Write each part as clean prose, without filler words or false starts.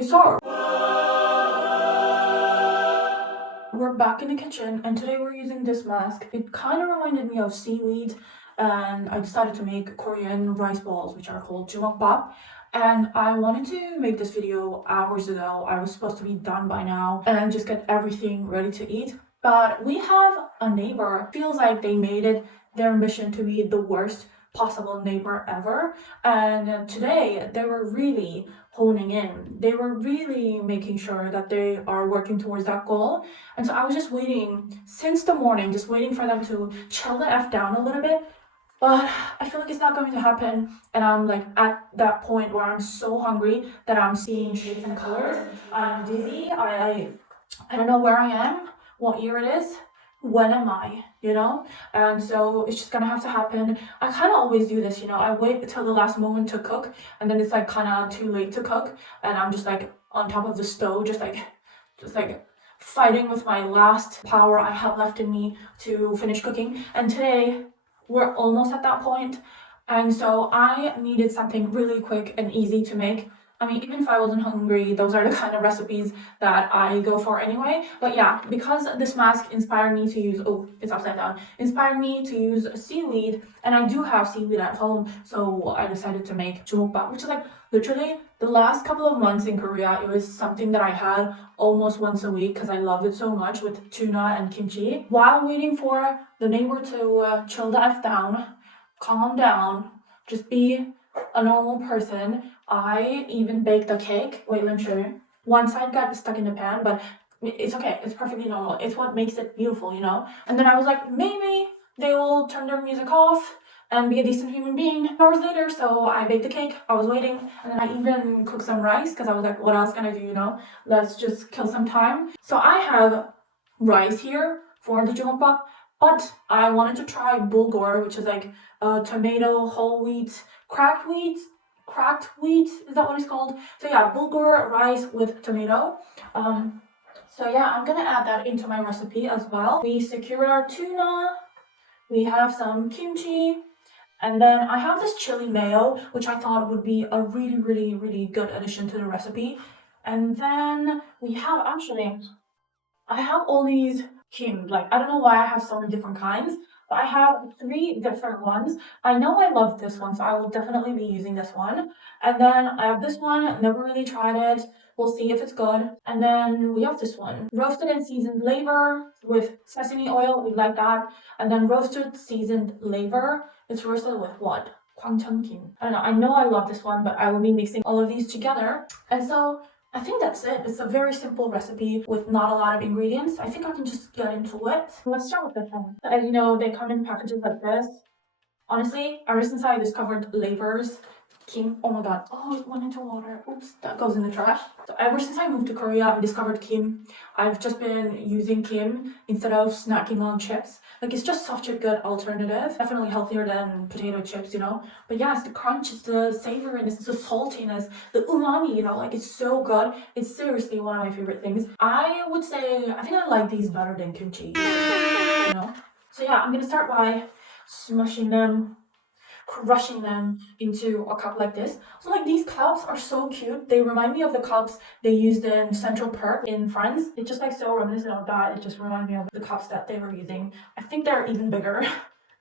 Okay, so we're back in the kitchen and today we're using this mask. It kind of reminded me of seaweed and I decided to make Korean rice balls which are called Jumeokbap. And I wanted to make this video hours ago. I was supposed to be done by now and just get everything ready to eat. But we have a neighbor. Feels like they made it their mission to be the worst possible neighbor ever. And today they were really honing in. They were really making sure that they are working towards that goal. And so I was just waiting since the morning, just waiting for them to chill the F down a little bit. But I feel like it's not going to happen. And I'm like at that point where I'm so hungry that I'm seeing shapes and colors. I'm dizzy. I don't know where I am, what year it is. When am I, you know? And so it's just gonna have to happen. I kind of always do this, you know? I wait until the last moment to cook, and then it's like kind of too late to cook, and I'm just like on top of the stove, just like fighting with my last power I have left in me to finish cooking. And today we're almost at that point, and so I needed something really quick and easy to make. I mean, even if I wasn't hungry, those are the kind of recipes that I go for anyway. But yeah, because this mask inspired me to use, oh, it's upside down, inspired me to use seaweed, and I do have seaweed at home, so I decided to make Jumeokbap, which is like literally the last couple of months in Korea, it was something that I had almost once a week because I loved it so much with tuna and kimchi. While waiting for the neighbor to chill the F down, calm down, just be a normal person, I even baked a cake. Wait, let me show you. One side got stuck in the pan, but it's okay. It's perfectly normal. It's what makes it beautiful, you know? And then I was like, maybe they will turn their music off and be a decent human being hours later. So I baked the cake. I was waiting. And then I even cooked some rice because I was like, what else can I do, you know? Let's just kill some time. So I have rice here for the Jumeokbap, but I wanted to try bulgur, which is like tomato, whole wheat, cracked wheat, is that what it's called? So yeah, bulgur rice with tomato. So yeah, I'm gonna add that into my recipe as well. We secured our tuna, we have some kimchi, and then I have this chili mayo, which I thought would be a really good addition to the recipe. And then we have, actually, I have all these kim, like I don't know why I have so many different kinds, but I have 3 different ones. I know I love this one, so I will definitely be using this one. And then I have this one, never really tried it. We'll see if it's good. And then we have this one, roasted and seasoned liver with sesame oil, we like that. And then roasted seasoned liver, it's roasted with what? Kim. I don't know, I know I love this one, but I will be mixing all of these together. And so I think that's it. It's a very simple recipe with not a lot of ingredients. I think I can just get into it. Let's start with this one. As you know, they come in packages like this. Honestly, ever since I discovered lavers, kim, oh my god, oh, it went into water. Oops, that goes in the trash. So ever since I moved to Korea and discovered kim, I've just been using kim instead of snacking on chips. Like, it's just such a good alternative. Definitely healthier than potato chips, you know? But yeah, it's the crunch, it's the savoriness, it's the saltiness, the umami, you know? Like, it's so good. It's seriously one of my favorite things. I would say, I think I like these better than kimchi, you know? So yeah, I'm gonna start by smushing them, crushing them into a cup like this. So like, these cups are so cute. They remind me of the cups they used in Central Perk in Friends. It's just like so reminiscent of that. It just reminds me of the cups that they were using. I think they're even bigger.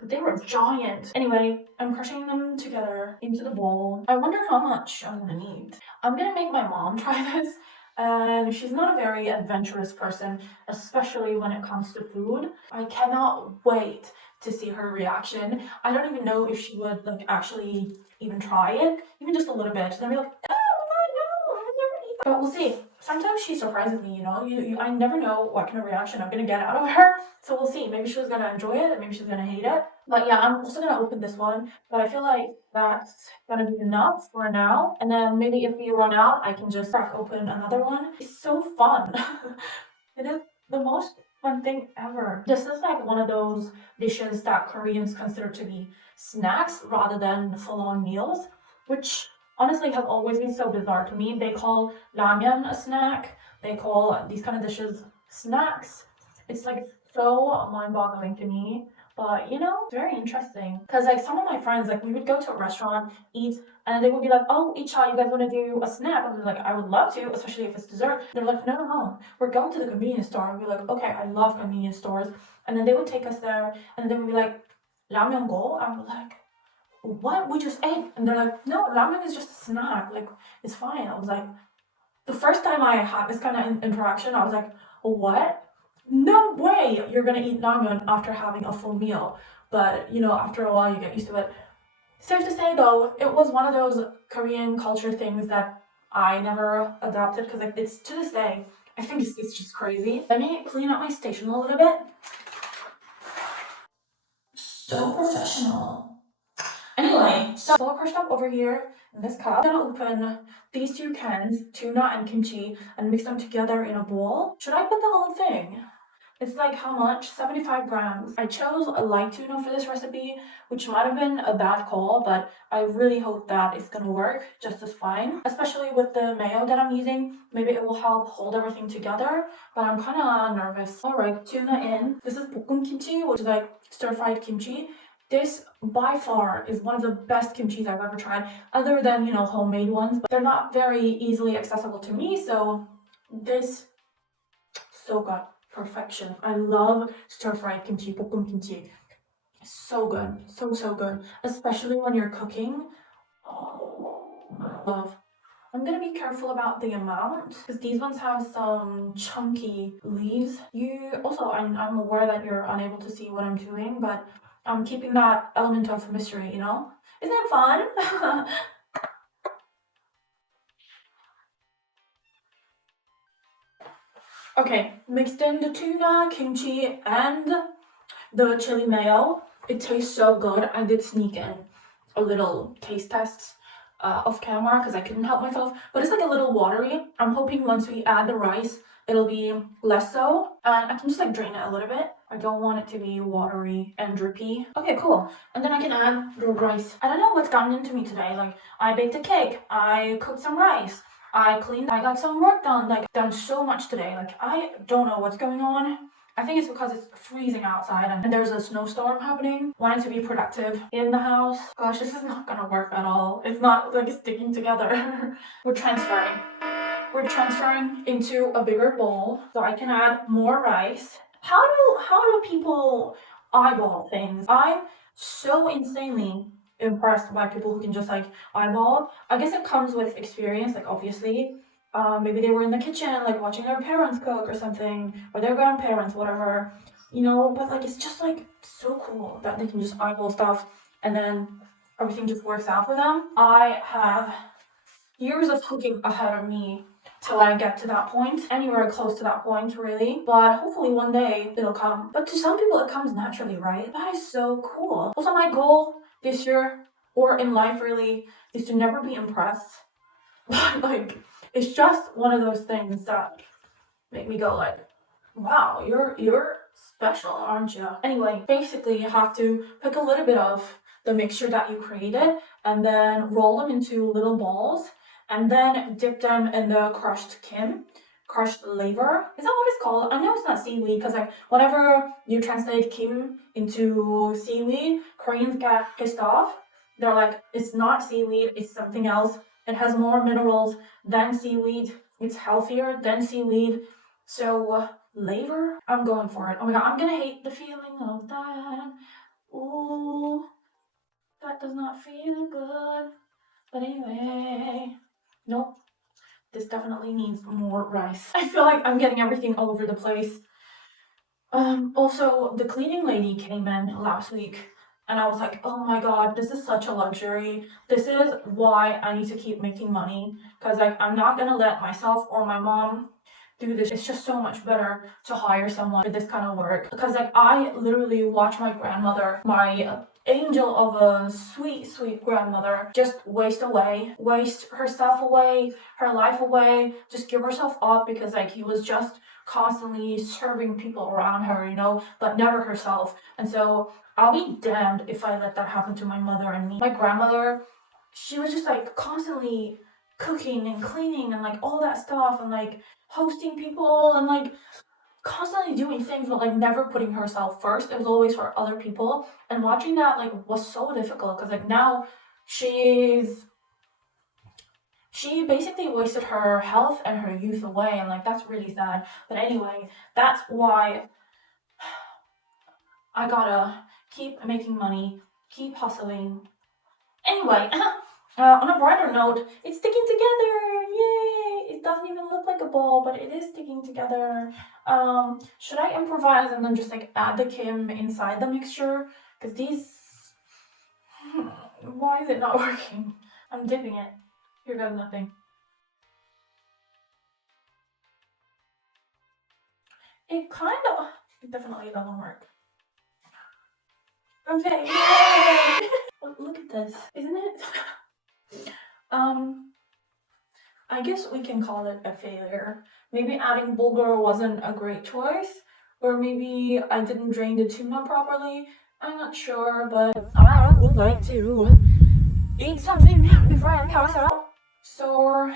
But they were giant. Anyway, I'm crushing them together into the bowl. I wonder how much I'm gonna need. I'm gonna make my mom try this. And she's not a very adventurous person, especially when it comes to food. I cannot wait to see her reaction. I don't even know if she would like actually even try it, even just a little bit. She's gonna be like, oh my god, no, I've never eaten. But we'll see. Sometimes she surprises me, you know. I never know what kind of reaction I'm gonna get out of her. So we'll see. Maybe she's gonna enjoy it, and maybe she's gonna hate it. But yeah, I'm also gonna open this one. But I feel like that's gonna be enough for now. And then maybe if we run out, I can just crack open another one. It's so fun. It is the most fun thing ever. This is like one of those dishes that Koreans consider to be snacks rather than full-on meals, which honestly have always been so bizarre to me. They call ramen a snack. They call these kind of dishes snacks. It's like so mind-boggling to me. But you know, very interesting. Cause like some of my friends, like we would go to a restaurant, eat, and they would be like, "Oh, Icha, you guys want to do a snack?" I'm like, "I would love to, especially if it's dessert." They're like, "No, no, no, we're going to the convenience store." And we're like, "Okay, I love convenience stores." And then they would take us there, and they would be like, "Ramyeon go?" And we're like, "What? We just ate." And they're like, "No, ramen is just a snack. Like, it's fine." I was like, the first time I had this kind of interaction, I was like, what? No way you're gonna eat ramen after having a full meal. But you know, after a while, you get used to it. Safe to say though, it was one of those Korean culture things that I never adapted because like it's to this day. I think it's just crazy. Let me clean up my station a little bit. So professional. Anyway, so first up over here in this cup, I'm gonna open these two cans, tuna and kimchi, and mix them together in a bowl. Should I put the whole thing? It's like how much? 75 grams. I chose a light tuna for this recipe, which might have been a bad call, but I really hope that it's gonna work just as fine. Especially with the mayo that I'm using, maybe it will help hold everything together, but I'm kind of nervous. Alright, tuna in. This is 볶음 kimchi, which is like stir-fried kimchi. This by far is one of the best kimchis I've ever tried, other than, you know, homemade ones, but they're not very easily accessible to me, so this, so good. Perfection. I love stir-fried kimchi, 볶음 kimchi. So good. So good. Especially when you're cooking. Love. I'm gonna be careful about the amount because these ones have some chunky leaves. You also, I'm aware that you're unable to see what I'm doing, but I'm keeping that element of mystery, you know? Isn't it fun? Okay, mixed in the tuna, kimchi, and the chili mayo. It tastes so good. I did sneak in a little taste test off camera because I couldn't help myself, but it's like a little watery. I'm hoping once we add the rice, it'll be less so, and I can just like drain it a little bit. I don't want it to be watery and drippy. Okay, cool. And then I can add the rice. I don't know what's gotten into me today. Like, I baked a cake, I cooked some rice, I cleaned, I got some work done. Like, done so much today. Like, I don't know what's going on. I think it's because it's freezing outside and there's a snowstorm happening. Wanting to be productive in the house. Gosh, this is not gonna work at all. It's not like sticking together. We're transferring. We're transferring into a bigger bowl so I can add more rice. How do people eyeball things? I'm so insanely impressed by people who can just like eyeball. I guess it comes with experience, like obviously. Maybe they were in the kitchen, like watching their parents cook or something, or their grandparents, whatever, you know. But like, it's just like so cool that they can just eyeball stuff and then everything just works out for them. I have years of cooking ahead of me till I get to that point, anywhere close to that point, really. But hopefully one day it'll come. But to some people, it comes naturally, right? That is so cool. Also, my goal this year, or in life really, is to never be impressed. But like, it's just one of those things that make me go like, wow, you're special, aren't you? Anyway, basically you have to pick a little bit of the mixture that you created and then roll them into little balls and then dip them in the crushed liver. Is that what it's called? I know it's not seaweed because like whenever you translate kim into seaweed, Koreans get pissed off. They're like, it's not seaweed, it's something else. It has more minerals than seaweed. It's healthier than seaweed. So labor, I'm going for it. Oh my god, I'm gonna hate the feeling of that. Ooh, that does not feel good. But anyway, nope. This definitely needs more rice. I feel like I'm getting everything all over the place. Also, the cleaning lady came in last week, and I was like, oh my god, this is such a luxury. This is why I need to keep making money. Because, like, I'm not gonna let myself or my mom do this. It's just so much better to hire someone for this kind of work. Because, like, I literally watch my grandmother, my angel of a sweet, sweet grandmother, just waste herself away, her life away, just give herself up because, like, he was just constantly serving people around her, you know, but never herself. And so I'll be damned if I let that happen to my mother and me. My grandmother, she was just like constantly cooking and cleaning and like all that stuff and like hosting people and like constantly doing things but like never putting herself first. It was always for other people, and watching that like was so difficult because like now she basically wasted her health and her youth away, and like that's really sad. But anyway, that's why I gotta keep making money, keep hustling. Anyway, on a brighter note, it's sticking together! Yay! It doesn't even look like a ball, but it is sticking together. Should I improvise and then just like add the Kim inside the mixture? Because these... Why is it not working? I'm dipping it. Here goes nothing. It definitely doesn't work. Okay, yay! Look at this, isn't it? I guess we can call it a failure. Maybe adding bulgur wasn't a great choice, or maybe I didn't drain the tuna properly. I'm not sure, but I would like to eat something before I pass out. So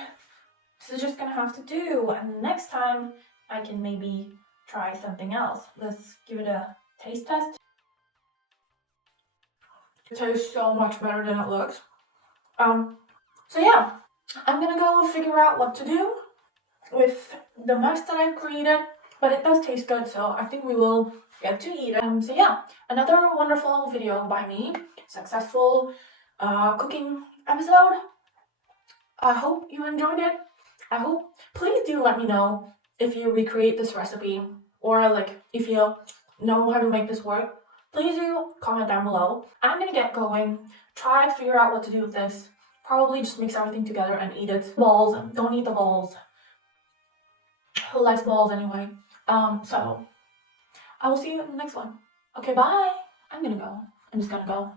this is just gonna have to do, and next time I can maybe try something else. Let's give it a taste test. It tastes so much better than it looks. So yeah, I'm gonna go figure out what to do with the mess that I've created, but it does taste good, so I think we will get to eat it. So yeah, another wonderful video by me, successful cooking episode. I hope you enjoyed it. Please do let me know if you recreate this recipe, or like if you know how to make this work. Please do comment down below. I'm gonna get going, try to figure out what to do with this. Probably just mix everything together and eat it. Balls, don't eat the balls. Who likes balls anyway? So I will see you in the next one. Okay, bye. I'm gonna go. I'm just gonna go.